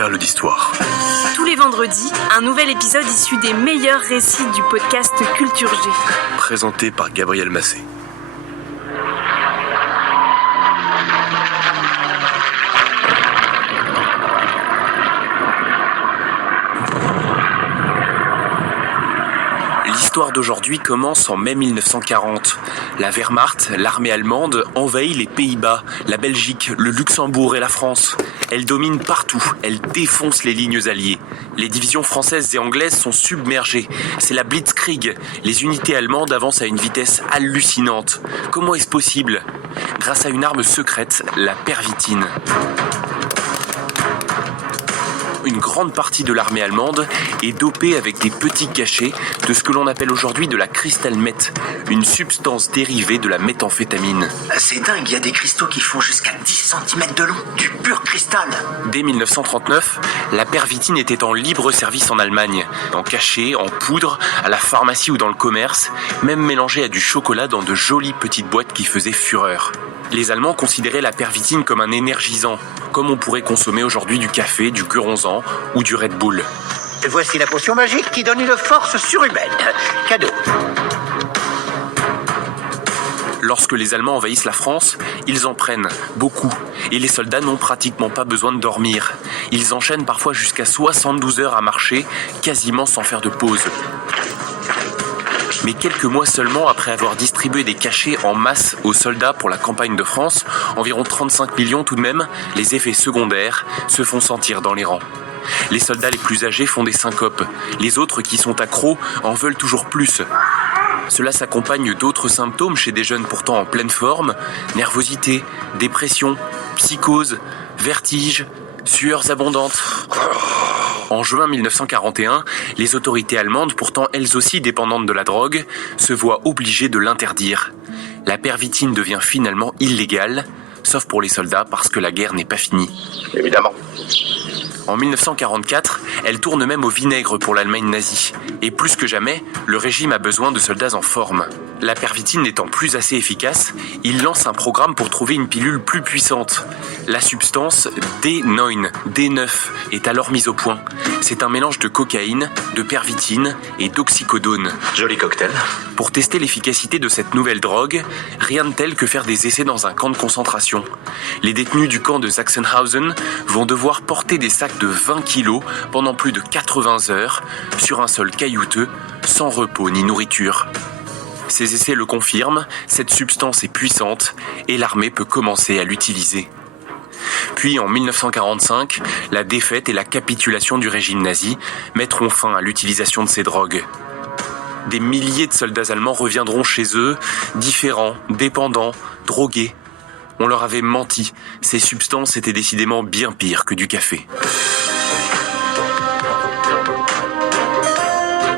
perles d'histoire. Tous les vendredis, un nouvel épisode issu des meilleurs récits du podcast Culture G. Présenté par Gabriel Massé. L'histoire d'aujourd'hui commence en mai 1940. La Wehrmacht, l'armée allemande, envahit les Pays-Bas, la Belgique, le Luxembourg et la France. Elle domine partout, elle défonce les lignes alliées. Les divisions françaises et anglaises sont submergées. C'est la Blitzkrieg. Les unités allemandes avancent à une vitesse hallucinante. Comment est-ce possible ? Grâce à une arme secrète, la pervitine. Une grande partie de l'armée allemande est dopée avec des petits cachets de ce que l'on appelle aujourd'hui de la cristalmeth, une substance dérivée de la méthamphétamine. C'est dingue, il y a des cristaux qui font jusqu'à 10 cm de long, du pur cristal. Dès 1939, la pervitine était en libre service en Allemagne, en cachet, en poudre, à la pharmacie ou dans le commerce, même mélangée à du chocolat dans de jolies petites boîtes qui faisaient fureur. Les Allemands considéraient la pervitine comme un énergisant, comme on pourrait consommer aujourd'hui du café, du guronzan ou du Red Bull. Voici la potion magique qui donne une force surhumaine. Cadeau. Lorsque les Allemands envahissent la France, ils en prennent beaucoup. Et les soldats n'ont pratiquement pas besoin de dormir. Ils enchaînent parfois jusqu'à 72 heures à marcher, quasiment sans faire de pause. Mais quelques mois seulement après avoir distribué des cachets en masse aux soldats pour la campagne de France, environ 35 millions tout de même, les effets secondaires se font sentir dans les rangs. Les soldats les plus âgés font des syncopes. Les autres qui sont accros en veulent toujours plus. Cela s'accompagne d'autres symptômes chez des jeunes pourtant en pleine forme, nervosité, dépression, psychose, vertige, sueurs abondantes. En juin 1941, les autorités allemandes, pourtant elles aussi dépendantes de la drogue, se voient obligées de l'interdire. La pervitine devient finalement illégale, sauf pour les soldats parce que la guerre n'est pas finie. Évidemment. En 1944, elle tourne même au vinaigre pour l'Allemagne nazie. Et plus que jamais, le régime a besoin de soldats en forme. La pervitine n'étant plus assez efficace, il lance un programme pour trouver une pilule plus puissante. La substance D9 est alors mise au point. C'est un mélange de cocaïne, de pervitine et d'oxycodone. Joli cocktail. Pour tester l'efficacité de cette nouvelle drogue, rien de tel que faire des essais dans un camp de concentration. Les détenus du camp de Sachsenhausen vont devoir porter des sacs de 20 kilos pendant plus de 80 heures sur un sol caillouteux, sans repos ni nourriture. Ces essais le confirment, cette substance est puissante et l'armée peut commencer à l'utiliser. Puis en 1945, la défaite et la capitulation du régime nazi mettront fin à l'utilisation de ces drogues. Des milliers de soldats allemands reviendront chez eux, différents, dépendants, drogués. On leur avait menti, ces substances étaient décidément bien pires que du café.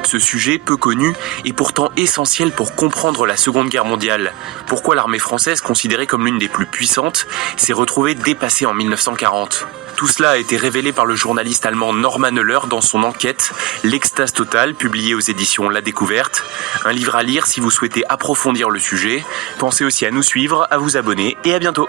Ce sujet, peu connu, est pourtant essentiel pour comprendre la Seconde Guerre mondiale. Pourquoi l'armée française, considérée comme l'une des plus puissantes, s'est retrouvée dépassée en 1940. Tout cela a été révélé par le journaliste allemand Norman Euler dans son enquête « L'extase totale » publiée aux éditions La Découverte. Un livre à lire si vous souhaitez approfondir le sujet. Pensez aussi à nous suivre, à vous abonner et à bientôt.